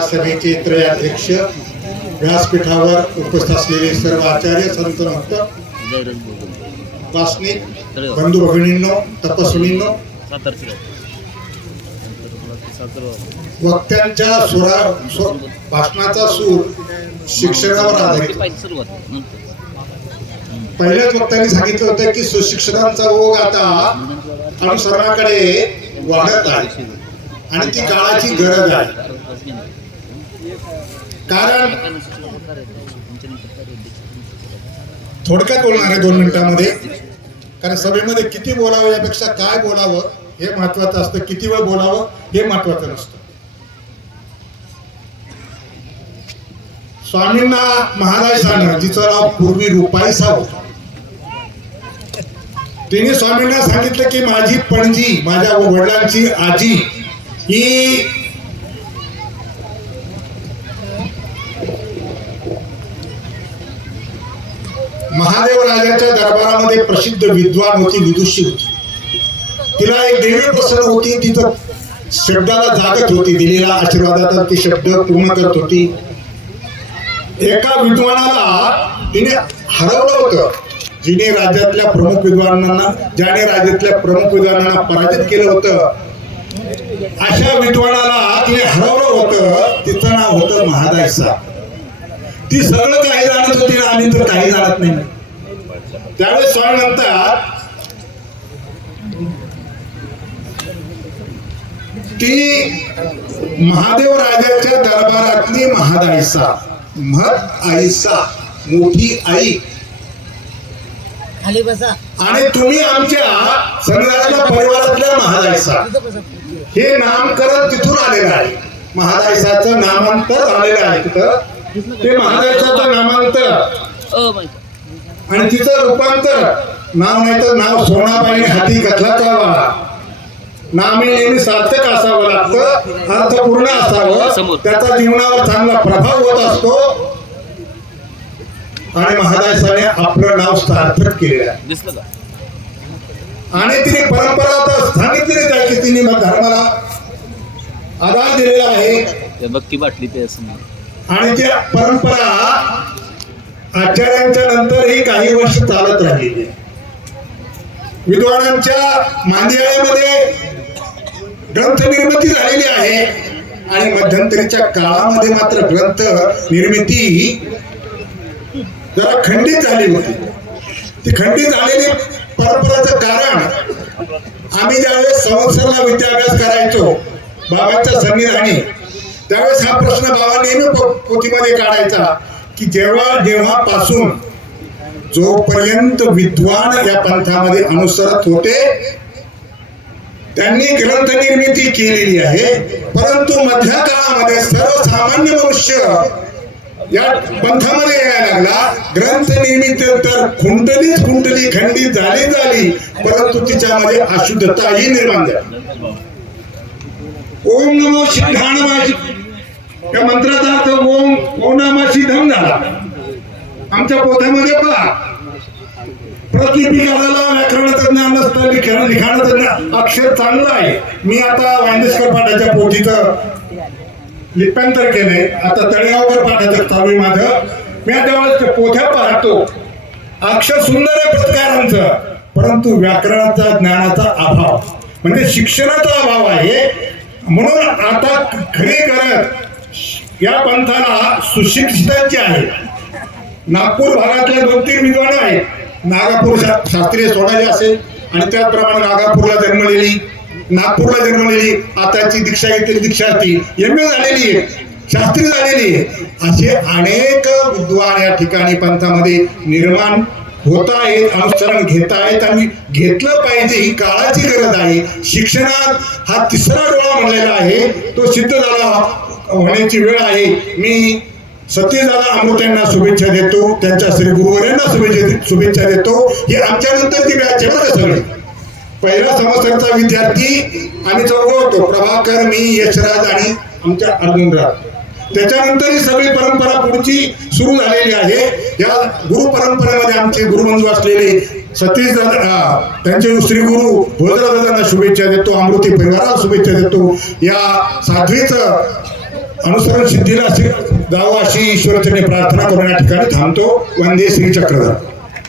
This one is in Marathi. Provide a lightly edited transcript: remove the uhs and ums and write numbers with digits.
सभेचे त्रयाध्यक्ष, व्यासपीठावर उपस्थित असलेले सर्व आचार्य, संत भक्त, वासनिक बंधू भगिनींनो, तपस्विनींनो, वक्त्यांच्या भाषणाचा सूर शिक्षणावर आधारित. पहिल्याच वक्त्यांनी सांगितलं होतं की सुशिक्षणाचा ओघ आता अनुसरणाकडे वाढत आहे आणि ती काळाची गरज आहे. कारण थोडक्यात बोलणार आहे 2 मिनिटांमध्ये, कारण सभेमध्ये किती बोलावं यापेक्षा काय बोलावं हे महत्वाचं असतं, किती वेळ बोलावं हे महत्वाचं नसतं. स्वामींना महाराजांना, जिचं नाव पूर्वी रुपाईसा होतं, तिने स्वामींना सांगितलं की माझी पणजी, माझ्या वडिलांची आजी ही महादेव राजाच्या दरबारामध्ये प्रसिद्ध विद्वान होती, विदुषी होती. तिला एक देवी प्रसन्न होती, तिचं शब्दाला जागत होती, दिलेला आशीर्वादाचा ती शब्द पूर्ण करत होती. एका विद्वानाला तिने हरवलं होतं, जिने राज्यातल्या प्रमुख विद्वानांना, ज्याने राज्यातल्या प्रमुख विद्वानांना पराजित केलं होतं, अशा विद्वानाला तिने हरवलं होतं. तिचं नाव होतं महादायसा. ती सगळं काही जाणत होती ना, आम्ही तर काही जाणत नाही. त्यावेळेस स्वामी म्हणतात ती महादेव राजाच्या दरबारातली महादायसा, महत आईसा, मोठी आई, आणि तुम्ही आमच्या संघाच्या परिवारातल्या महादायसा. हे नामकरण तिथून आलेलं आहे. महादायसाचं नामांतर आलेलं आहे तिथं. ते महादायसाचं नामांतर आणि तिचं रूपांतर, नाव नाही तर नाव सोनाबाई हाती घातलाचा वाळा. नामे नेहमी सार्थक असावं लागतं, अर्थपूर्ण असावं, त्याचा जीवनावर चांगला प्रभाव होत असतो. आणि महादायसाने आपलं नाव सार्थक केलेलं आहे. आणि तिने परंपरा सांगितलेली आहे की तिने धर्माला आधार दिलेला आहे. बक्की बाटली ते आणि त्या परंपरा आचार्यांच्या नंतरही काही वर्ष चालत राहिली. विद्वानांच्या मांदियाळ्यामध्ये ग्रंथ निर्मिती झालेली आहे आणि मध्यंतरीच्या काळामध्ये मात्र ग्रंथ निर्मिती जरा खंडित झाली होती. ती खंडित झालेली परंपराचं कारण, आम्ही ज्यावेळेस संवत्सरला विद्याभ्यास करायचो बाबांच्या सन्निधानी, त्यावेळेस हा प्रश्न बाबा नेहमी पोथीमध्ये काढायचा की जेव्हापासून जोपर्यंत विद्वान या पंथामध्ये अनुसरत होते त्यांनी ग्रंथ निर्मिती केलेली आहे, परंतु मधल्या काळामध्ये सर्वसामान्य मनुष्य या पंथामध्ये यायला लागला. ग्रंथ निर्मिती तर खुंटली खंडित झाली, परंतु तिच्यामध्ये अशुद्धताही निर्माण झाली. ओम नमो सिद्धाणमाशी या मंत्राचा अर्थ ओम नामाशी धम झाला. आमच्या पोथ्यामध्ये पहा, प्रतिपिकाला व्याकरणाचं ज्ञान नसतं, लिखाणाचं ज्ञान, अक्षर चांगलं आहे. मी आता वांदेसकर पाठाच्या पोथीचं लिप्यांतर केलंय, आता तळेगावकर पाठाचं चालू आहे माझं. मी आता पोथ्या पाहतो, अक्षर सुंदर आहे प्रत्कारांचं, परंतु व्याकरणाचा ज्ञानाचा अभाव, म्हणजे शिक्षणाचा अभाव आहे. म्हणून आता खरी गरज या पंथाला सुशिक्षितांची आहे. नागपूर भागातल्या 2-3 विद्वान आहेत. नागपूर शास्त्रीय सोडायचे असेल आणि त्याचप्रमाणे नागपूरला जन्मलेली आताची दीक्षा घेतलेली दीक्षार्थी, MA झालेली आहे, शास्त्री झालेली आहे, असे अनेक विद्वान या ठिकाणी पंथामध्ये निर्माण होत आहेत, अनुसरण घेत आहेत आणि घेतलं पाहिजे. ही काळाची गरज आहे. शिक्षणात हा 3रा डोळा म्हणलेला आहे, तो सिद्ध झाला होण्याची वेळ आहे. मी सतीशदादा अमृत यांना शुभेच्छा देतो, त्यांच्या श्री गुरुवर्यांना शुभेच्छा देतो. हे आमच्या नंतरची बॅच आहे बरं. सगळे पहिला संवत्सरचा विद्यार्थी आम्ही 4 होतो, प्रभाकर, मी, यशराज आणि आमच्या अर्जुनराज. त्याच्यानंतर ही सगळी परंपरा पुढची सुरू झालेली आहे. या गुरु परंपरेमध्ये आमचे गुरुबंधू असलेले सतीश दादा, त्यांचे श्री गुरु भोजराजांना शुभेच्छा देतो, अमृती परिवाराला शुभेच्छा देतो. या साध्वीचं अनुसरण सिद्धीला जावं अशी ईश्वरचरणी प्रार्थना करून या ठिकाणी थांबतो. वंदे श्री चक्रधर.